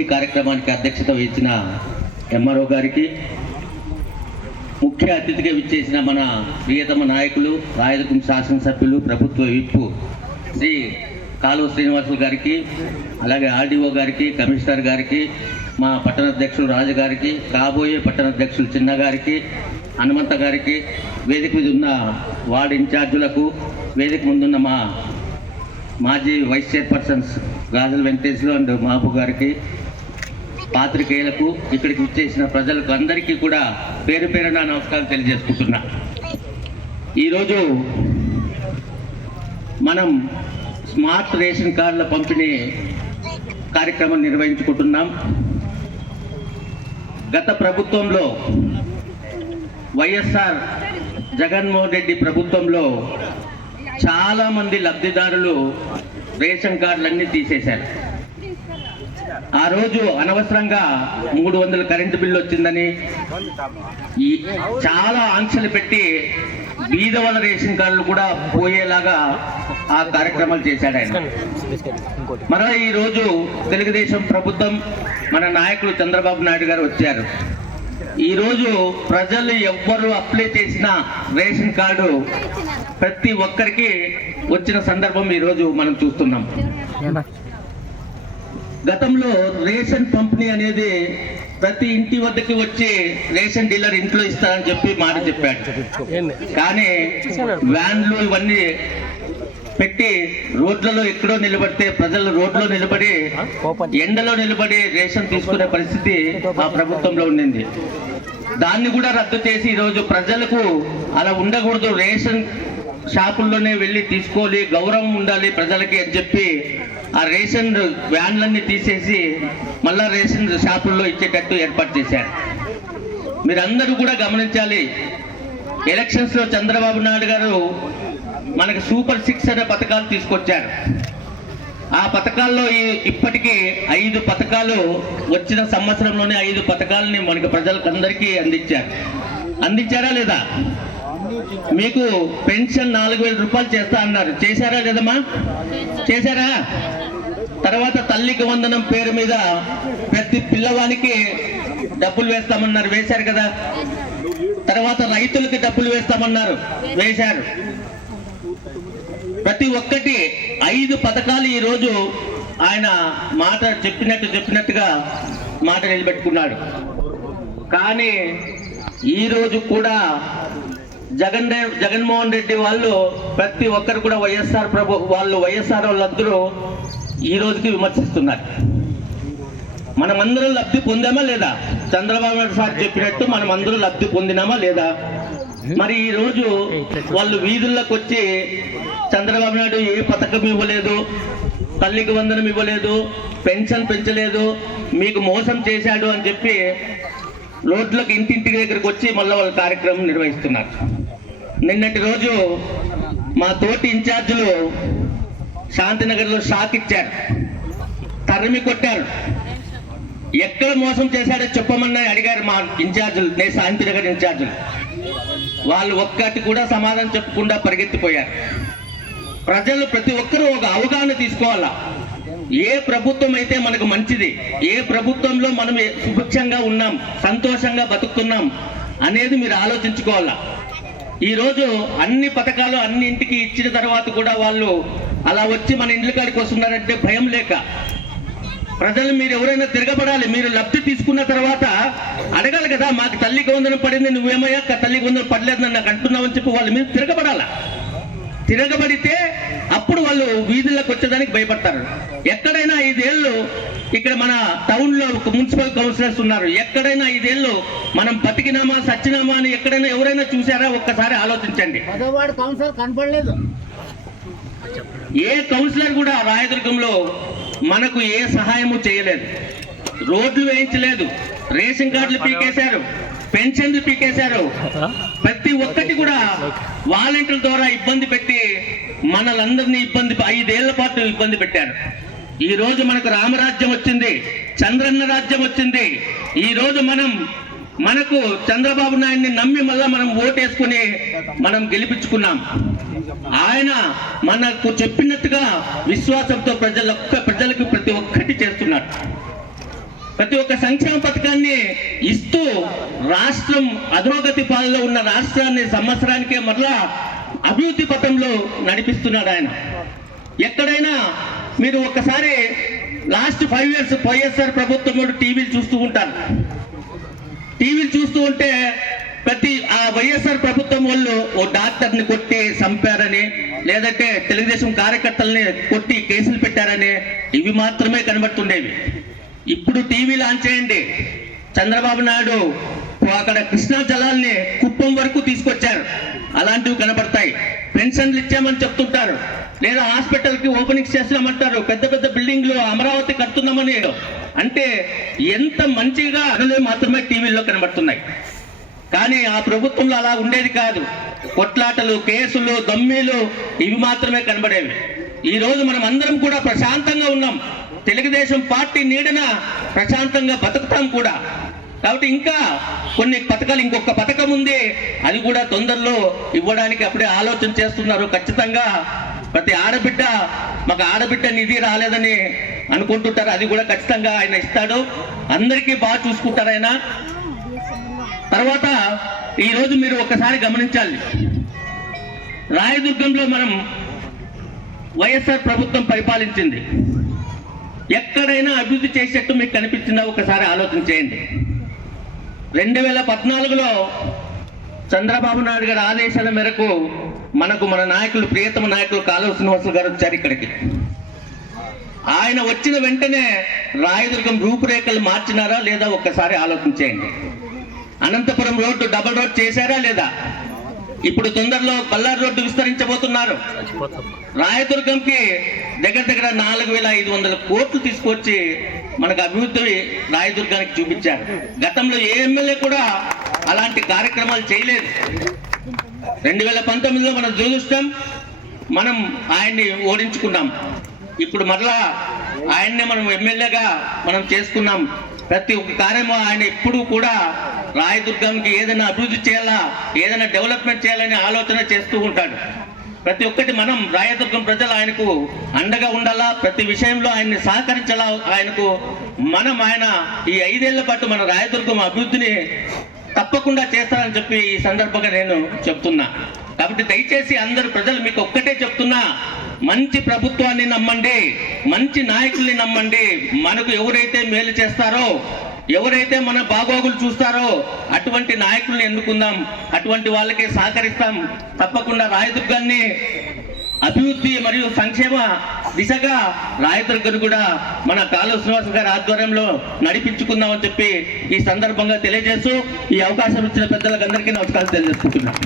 ఈ కార్యక్రమానికి అధ్యక్షత వహించిన ఎంఆర్ఓ గారికి ముఖ్య అతిథిగా విచ్చేసిన మన ప్రియతమ నాయకులు రాయదుర్గం శాసనసభ్యులు ప్రభుత్వ విప్పు శ్రీ కాలువ శ్రీనివాసులు గారికి అలాగే ఆర్డీఓ గారికి కమిషనర్ గారికి మా పట్టణాధ్యక్షులు రాజు గారికి కాబోయే పట్టణాధ్యక్షులు చిన్న గారికి హనుమంత గారికి వేదిక మీద ఉన్న వార్డు ఇన్ఛార్జులకు వేదిక ముందున్న మా మాజీ వైస్ చైర్పర్సన్స్ గాజుల వెంకటేశ్లు అండ్ మహబూ గారికి పాత్రికేయులకు ఇక్కడికి వచ్చేసిన ప్రజలకు అందరికీ కూడా పేరు పేరున నమస్కారం తెలియజేసుకుంటున్నా. ఈరోజు మనం స్మార్ట్ రేషన్ కార్డుల పంపిణీ కార్యక్రమం నిర్వహించుకుంటున్నాం. గత ప్రభుత్వంలో వైఎస్ఆర్ జగన్మోహన్ రెడ్డి ప్రభుత్వంలో చాలామంది లబ్ధిదారులు రేషన్ కార్డులన్నీ తీసేశారు. ఆ రోజు అనవసరంగా మూడు వందల కరెంటు బిల్లు వచ్చిందని ఈ చాలా ఆంక్షలు పెట్టి బీద వాళ్ళ రేషన్ కార్డులు కూడా పోయేలాగా ఆ కార్యక్రమాలు చేశాడు ఆయన. మరో ఈరోజు తెలుగుదేశం ప్రభుత్వం మన నాయకులు చంద్రబాబు నాయుడు గారు వచ్చారు. ఈరోజు ప్రజలు ఎవ్వరు అప్లై చేసిన రేషన్ కార్డు ప్రతి ఒక్కరికి వచ్చిన సందర్భం ఈరోజు మనం చూస్తున్నాం. గతంలో రేషన్ పంపిణీ అనేది ప్రతి ఇంటి వద్దకి వచ్చి రేషన్ డీలర్ ఇంట్లో ఇస్తారని చెప్పి మాట చెప్పాడు. కానీ వ్యాన్లు ఇవన్నీ పెట్టి రోడ్లలో ఎక్కడో నిలబడితే ప్రజలు రోడ్లో నిలబడి ఎండలో నిలబడి రేషన్ తీసుకునే పరిస్థితి ఆ ప్రభుత్వంలో ఉండింది. దాన్ని కూడా రద్దు చేసి ఈరోజు ప్రజలకు అలా ఉండకూడదు. రేషన్ షాపుల్లోనే వెళ్ళి తీసుకోవాలి గౌరవం ఉండాలి ప్రజలకి అని చెప్పి ఆ రేషన్ వ్యాన్లన్నీ తీసేసి మళ్ళా రేషన్ షాపుల్లో ఇచ్చేటట్టు ఏర్పాటు చేశారు. మీరందరూ కూడా గమనించాలి ఎలక్షన్స్లో చంద్రబాబు నాయుడు గారు మనకు సూపర్ సిక్స్ అనే పథకాలు తీసుకొచ్చారు. ఆ పథకాల్లో ఈ- ఇప్పటికీ ఐదు పథకాలు వచ్చిన సంవత్సరంలోనే ఐదు పథకాలని మనకి ప్రజలకు అందరికీ అందించారు. అందించారా లేదా? మీకు పెన్షన్ నాలుగు వేల రూపాయలు చేస్తా అన్నారు. చేశారా లేదమ్మా? చేశారా? తర్వాత తల్లికి వందనం పేరు మీద ప్రతి పిల్లవానికి డబ్బులు వేస్తామన్నారు. వేశారు కదా? తర్వాత రైతులకి డబ్బులు వేస్తామన్నారు. వేశారు. ప్రతి ఒక్కటి ఐదు పథకాలు ఈరోజు ఆయన మాట చెప్పినట్టు చెప్పినట్టుగా మాట నిలబెట్టుకున్నాడు. కానీ ఈరోజు కూడా జగన్ జగన్మోహన్ రెడ్డి వాళ్ళు ప్రతి ఒక్కరు కూడా వైఎస్ఆర్ ప్రభు వాళ్ళు వైఎస్ఆర్ వాళ్ళందరూ ఈ రోజుకి విమర్శిస్తున్నారు. మనమందరం లబ్ధి పొందామా లేదా? చంద్రబాబు నాయుడు సార్ చెప్పినట్టు మనం అందరం లబ్ధి పొందినామా లేదా? మరి ఈ రోజు వాళ్ళు వీధుల్లోకి వచ్చి చంద్రబాబు నాయుడు ఏ పథకం ఇవ్వలేదు తల్లికి వందనం ఇవ్వలేదు పెన్షన్ పెంచలేదు మీకు మోసం చేశాడు అని చెప్పి రోడ్లకు ఇంటింటి దగ్గరికి వచ్చి మళ్ళీ వాళ్ళ కార్యక్రమం నిర్వహిస్తున్నారు. నిన్నటి రోజు మా తోటి ఇన్ఛార్జీలు శాంతినగర్లో షాక్ ఇచ్చారు. తరిమి కొట్టారు. ఎక్కడ మోసం చేశాడో చెప్పమని అడిగారు మా ఇన్ఛార్జీలు నేను శాంతినగర్ ఇన్ఛార్జీలు. వాళ్ళు ఒక్కటి కూడా సమాధానం చెప్పకుండా పరిగెత్తిపోయారు. ప్రజలు ప్రతి ఒక్కరూ ఒక అవగాహన తీసుకోవాలా? ఏ ప్రభుత్వం అయితే మనకు మంచిది ఏ ప్రభుత్వంలో మనం సుభిక్షంగా ఉన్నాం సంతోషంగా బతుకుతున్నాం అనేది మీరు ఆలోచించుకోవాలా? ఈ రోజు అన్ని పథకాలు అన్ని ఇంటికి ఇచ్చిన తర్వాత కూడా వాళ్ళు అలా వచ్చి మన ఇండ్ల కాడికి వస్తున్నారంటే భయం లేక ప్రజలు మీరు ఎవరైనా తిరగబడాలి మీరు లబ్ధి తీసుకున్న తర్వాత అడగాలి కదా మాకు తల్లికి వందనం పడింది నువ్వేమయ్యా? క- తల్లికి వందనం పడలేదని నాకు అంటున్నావని చెప్పి వాళ్ళు మీరు తిరగబడాలా? తిరగబడితే అప్పుడు వాళ్ళు వీధుల్లోకి వచ్చేదానికి భయపడతారు. ఎక్కడైనా ఐదేళ్ళు ఇక్కడ మన టౌన్లో ఒక మున్సిపల్ కౌన్సిలర్స్ ఉన్నారు. ఎక్కడైనా ఐదేళ్ళు మనం బతికినామా సచ్చినామా అని ఎక్కడైనా ఎవరైనా చూసారా ఒక్కసారి ఆలోచించండి. కనపడలేదు. ఏ కౌన్సిలర్ కూడా రాయదుర్గంలో మనకు ఏ సహాయము చేయలేదు. రోడ్లు వేయించలేదు. రేషన్ కార్డులు పీకేశారు. పెన్షన్లు పీకేశారు. ప్రతి ఒక్కటి కూడా వాలంటీర్ల ద్వారా ఇబ్బంది పెట్టి మనలందరినీ ఇబ్బంది ఐదేళ్ళ పాటు ఇబ్బంది పెట్టారు. ఈ రోజు మనకు రామరాజ్యం వచ్చింది చంద్రన్న రాజ్యం వచ్చింది. ఈ రోజు మనం మనకు చంద్రబాబు నాయుడిని నమ్మి మళ్ళా మనం ఓటేసుకుని మనం గెలిపించుకున్నాం. ఆయన మనకు చెప్పినట్టుగా విశ్వాసంతో ప్రజల ప్రజలకు ప్రతి ఒక్కటి చేస్తున్నాడు. ప్రతి ఒక్క సంక్షేమ పథకాన్ని ఇస్తూ రాష్ట్రం అధోగతి పాలలో ఉన్న రాష్ట్రాన్ని సంవత్సరానికే మరలా అభివృద్ధి పథంలో నడిపిస్తున్నాడు ఆయన. ఎక్కడైనా మీరు ఒక్కసారి లాస్ట్ ఫైవ్ ఇయర్స్ వైఎస్ఆర్ ప్రభుత్వం టీవీలు చూస్తూ ఉంటారు. టీవీలు చూస్తూ ఉంటే ప్రతి ఆ వైఎస్ఆర్ ప్రభుత్వం వాళ్ళు ఓ డాక్టర్ని కొట్టి చంపారని లేదంటే తెలుగుదేశం కార్యకర్తల్ని కొట్టి కేసులు పెట్టారని ఇవి మాత్రమే కనబడుతుండేవి. ఇప్పుడు టీవీ లాంచ్ చేయండి చంద్రబాబు నాయుడు అక్కడ కృష్ణా జలాల్ని కుప్పం వరకు తీసుకొచ్చారు. అలాంటివి కనబడతాయి. పెన్షన్లు ఇచ్చామని చెప్తుంటారు. లేదా హాస్పిటల్కి ఓపెనింగ్స్ చేస్తున్నామంటారు. పెద్ద పెద్ద బిల్డింగ్లు అమరావతి కడుతున్నామని. అంటే ఎంత మంచిగా అనులు మాత్రమే టీవీల్లో కనబడుతున్నాయి. కానీ ఆ ప్రభుత్వంలో అలా ఉండేది కాదు. కొట్లాటలు కేసులు దమ్మీలు ఇవి మాత్రమే కనబడేవి. ఈ రోజు మనం అందరం కూడా ప్రశాంతంగా ఉన్నాం. తెలుగుదేశం పార్టీ నీడన ప్రశాంతంగా బతుకుతాం కూడా. కాబట్టి ఇంకా కొన్ని పథకాలు ఇంకొక పథకం ఉంది అది కూడా తొందరలో ఇవ్వడానికి అప్పుడే ఆలోచన చేస్తున్నారు. ఖచ్చితంగా ప్రతి ఆడబిడ్డ మాకు ఆడబిడ్డ నిధి రాలేదని అనుకుంటుంటారు. అది కూడా ఖచ్చితంగా ఆయన ఇస్తాడు. అందరికీ బాగా చూసుకుంటారు ఆయన. తర్వాత ఈ రోజు మీరు ఒకసారి గమనించాలి. రాయదుర్గంలో మనం వైఎస్ఆర్ ప్రభుత్వం పరిపాలించింది. ఎక్కడైనా అభివృద్ధి చేసేట్టు మీకు కనిపించిందా ఒకసారి ఆలోచన చేయండి. రెండు వేల పద్నాలుగులో చంద్రబాబు నాయుడు గారి ఆదేశాల మేరకు మనకు మన నాయకులు ప్రియతమ నాయకులు కాలువ శ్రీనివాసులు గారు వచ్చారు ఇక్కడికి. ఆయన వచ్చిన వెంటనే రాయదుర్గం రూపురేఖలు మార్చినారా లేదా? ఒక్కసారి ఆలోచన చేయండి. అనంతపురం రోడ్డు డబుల్ రోడ్ చేశారా లేదా? ఇప్పుడు తొందరలో బల్లారు రోడ్డు విస్తరించబోతున్నారు. రాయదుర్గంకి దగ్గర దగ్గర నాలుగు వేల ఐదు వందల కోట్లు తీసుకొచ్చి మనకు అభివృద్ధి రాయదుర్గానికి చూపించారు. గతంలో ఏ ఎమ్మెల్యే కూడా అలాంటి కార్యక్రమాలు చేయలేదు. రెండు వేల పంతొమ్మిదిలో మన దురదృష్టం మనం ఆయన్ని ఓడించుకున్నాం. ఇప్పుడు మరలా ఆయన్నే మనం ఎమ్మెల్యేగా మనం చేసుకున్నాం. ప్రతి ఒక్క కార్యము ఆయన ఎప్పుడూ కూడా రాయదుర్గంకి ఏదైనా అభివృద్ధి చేయాలా? ఏదైనా డెవలప్మెంట్ చేయాలని ఆలోచన చేస్తూ ఉంటాడు. ప్రతి ఒక్కటి మనం రాయదుర్గం ప్రజలు ఆయనకు అండగా ఉండాలా? ప్రతి విషయంలో ఆయన్ని సహకరించాలా? ఆయనకు మనం ఆయన ఈ ఐదేళ్ళ పాటు మన రాయదుర్గం అభివృద్ధిని తప్పకుండా చేస్తారని చెప్పి ఈ సందర్భంగా నేను చెప్తున్నా. కాబట్టి దయచేసి అందరు ప్రజలు మీకు ఒక్కటే చెప్తున్నా. మంచి ప్రభుత్వాన్ని నమ్మండి. మంచి నాయకుల్ని నమ్మండి. మనకు ఎవరైతే మేలు చేస్తారో ఎవరైతే మన బాగోగులు చూస్తారో అటువంటి నాయకుల్ని ఎన్నుకుందాం. అటువంటి వాళ్ళకి సహకరిస్తాం. తప్పకుండా రాయదుర్గాన్ని అభివృద్ధి మరియు సంక్షేమ దిశగా రాయదుర్గను కూడా మన కాలువ శ్రీనివాస గారి ఆధ్వర్యంలో నడిపించుకుందామని చెప్పి ఈ సందర్భంగా తెలియజేస్తూ ఈ అవకాశం ఇచ్చిన పెద్దలకు అందరికీ నమస్కారం తెలియజేసుకుంటున్నాను.